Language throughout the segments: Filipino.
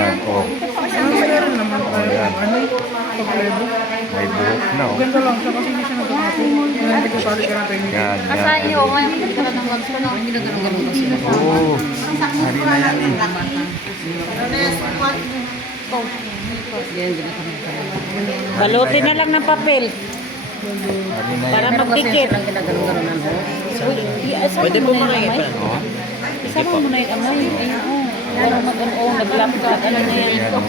Yan, oh. Meron naman Oh, tayo. yan. Ano? Paglebo. May buhok na, oh. Ganda lang siya kasi hindi siya nagkakapo. Hindi ko pali ka natin. Yan, Asa yan. iyo, ngayon ko ka ng wax ko na hindi na ganun kasi. Oo. Hari na yan, eh. Balutin na lang ng papel Hari na para yan. magdikit. Pwede po makikip pa. Oh. Isama mo na yung amoy. Ayun, oh. Para mag-ano, nag-lap ka. Ano na yan? Yan, oh.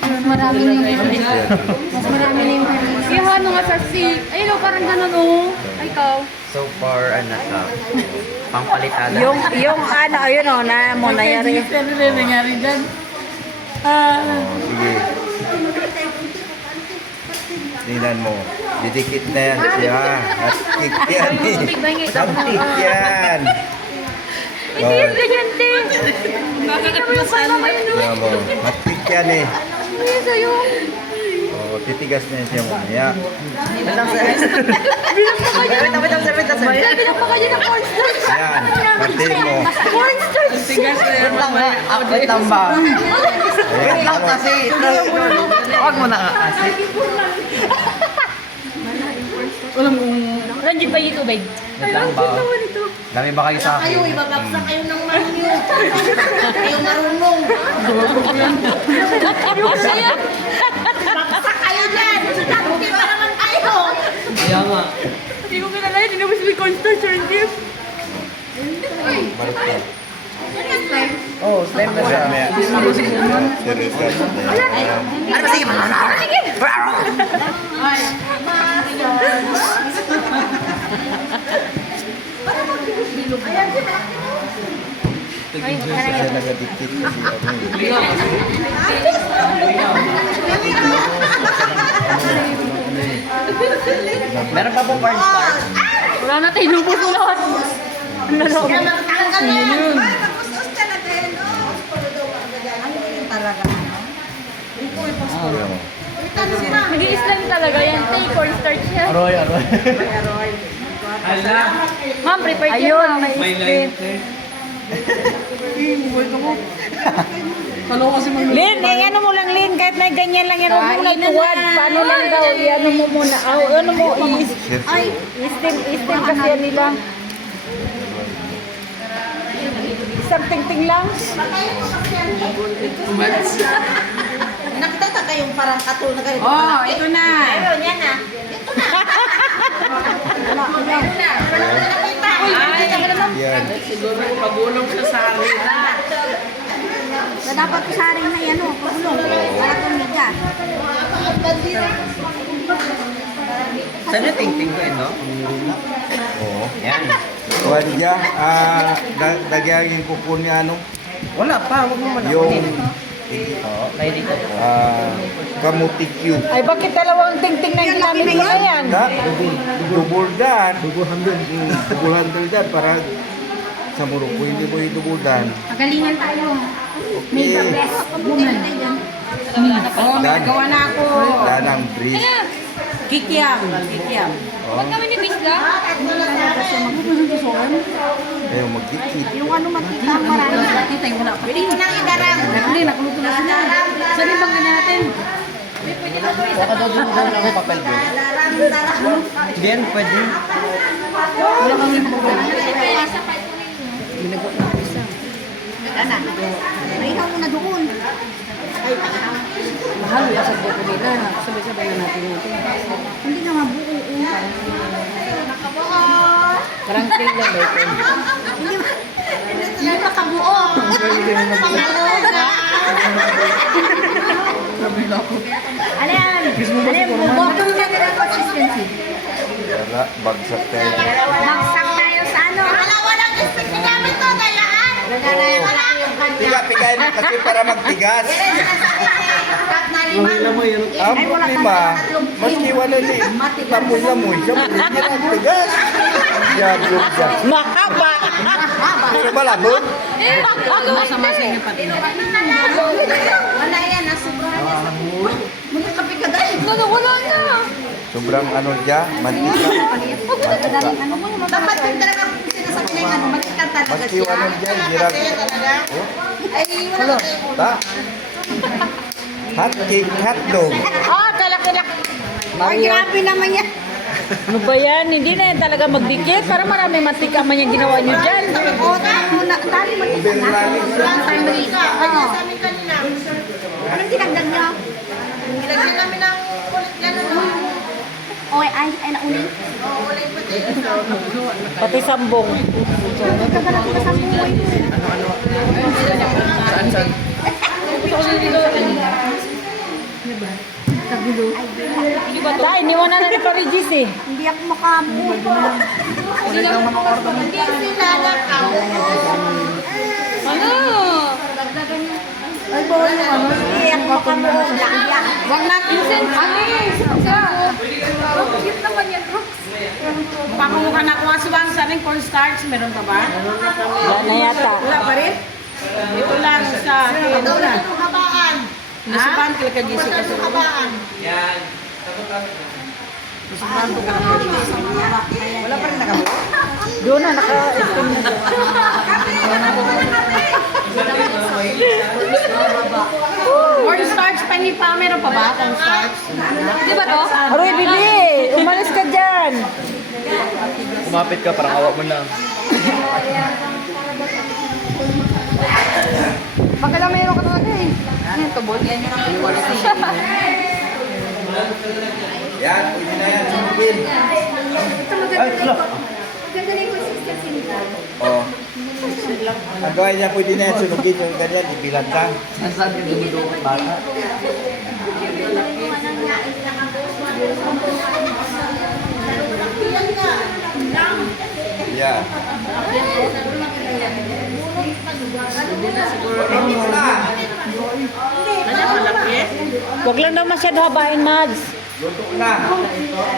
Mas marami na yung Yan. mas marami na yung kaya ano nga sa si. Ayun, oh, parang ganun oh. Ay, ikaw. So far, ano ka? Pangpalitada. Yung ano, ayun oh, na mo nangyari. Ano na nangyari dyan? Oh, sige. Tingnan mo. Didikit na yan siya. Matik yan, eh. Matik yan. Hindi yung ganyan, te. Nakakapulusan naman yun. Tingnan mo. Matik yan, eh. Ano sa'yo? Oh, titigas na yan siya mamaya. Sabi lang pa kayo ng cornstarch. Yan. Pati mo. Cornstarch. Update lang ba? Ayan. Lang kasi. Huwag mo na kasi. Alam mo, Nandiyan ba yung tubig? Wait lang ba? Dami ba kayo sa akin? Kayo, ibabagsak kayo ng manyo. Kayo marunong. Yung saya. Bagsak kayo dyan. Hindi pa naman kayo. Kaya nga. Hindi ko kilala yun. Hindi ko sabi cornstarch or beef. Balik ka. Oh, slime na siya. Mamaya. Seryoso. Ayan. Ano ba sige? Siya nagadikit kasi ano, eh. Meron pa po cornstarch? Wala na tayo. Inubos mo lahat. Kaya magtanggal na yan. Magustos ka na din. Ano yun talaga? Ayan, oh. Nag-i-slime talaga yan. Tay, cornstarch yan. Aroy, aroy. Ma'am, prepared yan. Ayun, ma'am. may spin. wait ako. Kalo kasi mag- Lin, ano mo lang, Lin, kahit na ganyan lang yan, huwag mo lang tuwad. Paano lang daw, ano mo muna. Ano mo, istim kasi yan nila. Isang ting-ting lang. Nakita ka kayong parang katul na ganito. Oh, ito na. Ayun, yan na. Ito na. Ayun na. Wala ko na nakita. Yan. Siguro pagulong sa sari. Dapat ko sa rin na yan, oh. Pagulong. Para tumigas. Saan yung ting-ting ko, no? Oo. Yan. Kuwan niya, nagyagin ko po niya, ano, Wala pa, huwag mo muna. yung Oo, may dito po. kamuti cube. Ay, bakit dalawang ting-ting na ginamit mo na yan? Dubuldan. Dubuldan para sa muro ko hindi mo idubuldan. Magalingan tayo. Okay. Oh, may nagawa na ako. Danang breeze. Kikiam. Ba't kami ni Bisla? Ayaw magdikit. Yung ano makita, marami. Pwede ko nang idarang. Hindi, nakuluto na sila. Saan yung bangga natin? Baka daw doon lang ako papel doon. Darang. Hindi yan, pwede. Naihaw mo na doon. Mahal yung sa buko nila. Sabay-sabay na natin natin. Hindi na mabuo. Parang clean lang ba ito? Hindi makabuo. Pangaloga. Ano yan? Ano yan? Bubotong na nila consistency. Wala, bagsak tayo. Magsak tayo sa ano? Walang respect na namin to. Dayaan. Wala yung kanya. Pigay mo kasi para magtigas. Kat na lima. Ang problema, maski wala ni tapos na mo siya, hindi na tigas. Diablo siya. Mahaba! Pero malabot. Masama-sama yung pati. Wala yan. Nasubrahan yan. Magkakapi ka dahil. Wala na. Sobrang ano siya, mantika. Mantika. Dapat yung talagang sinasabi may ano, matikan talaga Maski siya. walang dyan, girag. Kasi talaga. Oh, Ay, wala ka ta. Hot cake, hot dog. Ah, kalaki-laki. Ay, grabe naman yan. Ano ba yan? Hindi na yan talaga magdikit. Para marami mantika man yung ginawa nyo dyan. Oo, dali mo Over running siya. Oo. Sa amin kanina. Anong dinagdag niyo? Nilagyan namin ng kulit gano'n. Okay, ay nauli. Oo, ulit puti. Pati sambong. Kagalang ko sa buhay. Saan? Dahil, iniwanan na ni Parijis eh. Hindi ako makabuhay. Hindi sila nakabuo. Ano? Ay, bawal yung ano. Hindi ako makabuo. Lakya. Wag na Vincent. Ano? Cute naman yan, Brooks. Pakunguha na kung aswang sa rin cornstarch, meron pa ba? Wala na yata. Wala pa rin? Ito lang sa akin. Wala itong habaan. Nasuban kila ka GC kasi. Itong habaan. Nasuban ko ka na GC. Wala pa rin nakabuo? Doon na, naka-istim na. Cornstarch pa ni pa, meron pa ba? Cornstarch? Di ba to? Aroy, Bibi! Umalis ka dyan! Kumapit ka, parang awa mo na. Baka lang meron ka talaga eh. Yan, tubol. Yan yung Yan, pwede na yan. Sunugin. Ay, hala. Maganda na yung consistency nito. Oh. Ang gawin niya, pwede na yan. Sunugin yung ganyan. Ibilang ka. Nasaan ka dumudukot bata? Yeah. Kanya malaki? Huwag lang daw masyado habain, Mads. Luto na. Luto na.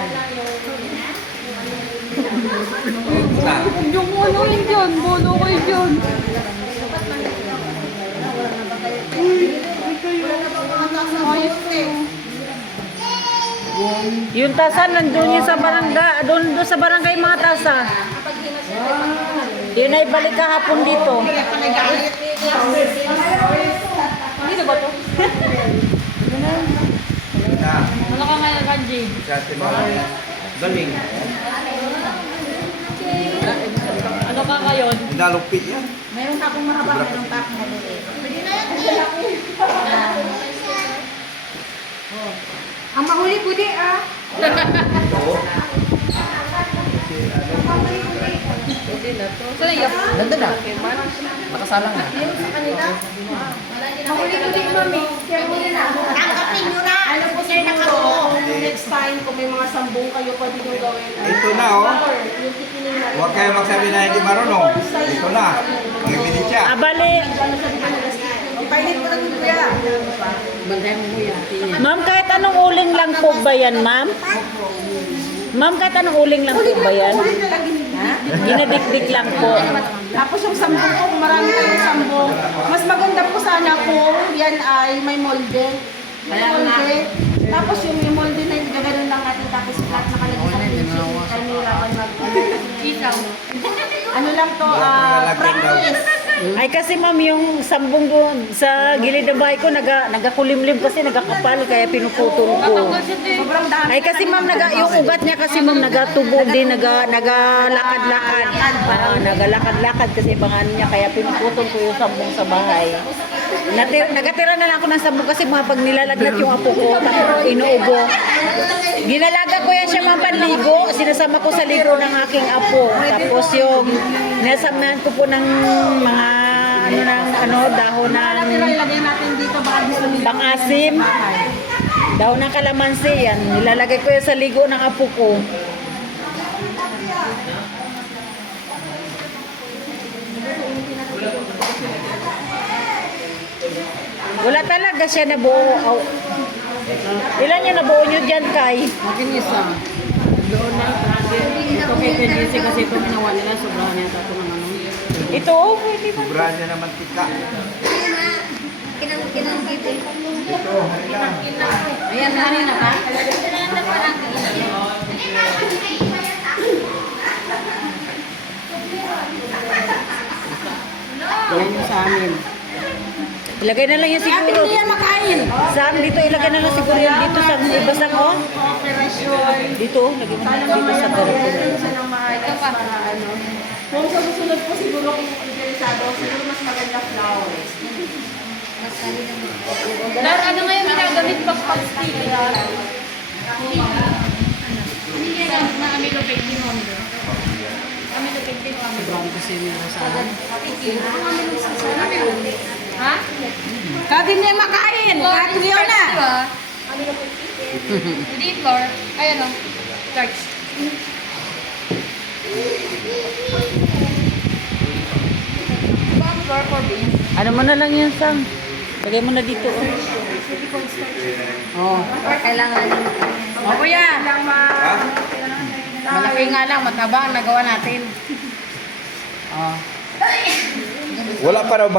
Yung ano yun dyan, bono ko yun dyan. Ayos eh. Yung tasa, nandun yun sa barangay. Doon sa barangay mga tasa. Yun ay balik kahapon dito. Dito ba to? Na. Ano ka ngayon, Kanji? Sa atin mga Galing. Ano ka ngayon? Nalupit yan. Meron pa akong mahaba, meron pa akong maliit. Ang mahuli-huli ah. Saan yung Ganda na. Nakasalang na. mahuli-huli, mami? Tangkapin nyo na. Ano po sir nakabuo? Next time, kung may mga sambong kayo, pwede nyo gawin. Ito na, oh. Huwag kayo magsabi na hindi marunong. Ito na. Ang ebidensya. Abali. Painit ko lang yung kuya. Ma'am, kahit anong uling lang po ba yan, ma'am? Ma'am, kahit anong uling lang po ba yan? Ginadikdik lang po. Tapos yung sambong ko, kung marami kayong sambong, mas maganda po sana kung yan ay may molde. May molde. Tapos yung may molde na yung gaganon lang natin tapos flat nakalagay sa pinchi. Kaya nahirapan mag... Ikaw. Ano lang to, practice. Ay kasi ma'am, yung sambong doon sa gilid ng bahay ko, nagakulimlim kasi nagakapal, kaya pinuputol ko. Sobrang dami. Ay kasi ma'am, yung ugat niya kasi ma'am, nagatubo din, nagalakad-lakad. Nagalakad-lakad kasi pangan niya, kaya pinuputol ko yung sambong sa bahay. Nagatira na lang ako ng sambong kasi mga pag nilalagnat yung apo ko, tapos inuubo. Ginalaga ko yan siya mga panligo, sinasama ko sa ligo ng aking apo. Tapos yung nasamahan ko po ng mga dahon ng Ilagay natin dito, baka gusto nila. pang-asim. Dahon ng kalamansi yan. Nilalagay ko yan sa ligo ng apo ko. Wala talaga siya nabuo. Ilan yung nabuo nyo dyan, Kai? Akin isa. Doon na, ito kay KGC kasi ito ginawa nila, sobrahan yata ito ng ano. Ito, oh, pwede ba? Sobrahan niya naman tika. Kinang dito. Ito, halika. Ayan, kanina pa? Yan yung sa amin. Ilagay na lang yan Kaya siguro. hindi yan makain. Sam, dito ilagay na lang siguro yan dito sa ibasang ko. Operasyon. Dito, lagay mo na dito sa ganito. Siya ng maayos para ano. Kung sa susunod po siguro kung interesado, siguro mas maganda flowers. Lahat ano ngayon ginagamit pag stick? Hindi yan na amylopectin wonder. Amylopectin wonder. Kasi nila sa amin. Ha? Kati niya makain. Kati niya na. Hindi floor. Ayan o. Starch. Floor for beans. Ano mo na lang yan, Sam? Lagay mo na dito. Oh. Kailangan. O kuya. Malaki nga lang, mataba ang nagawa natin. Wala pa raw ba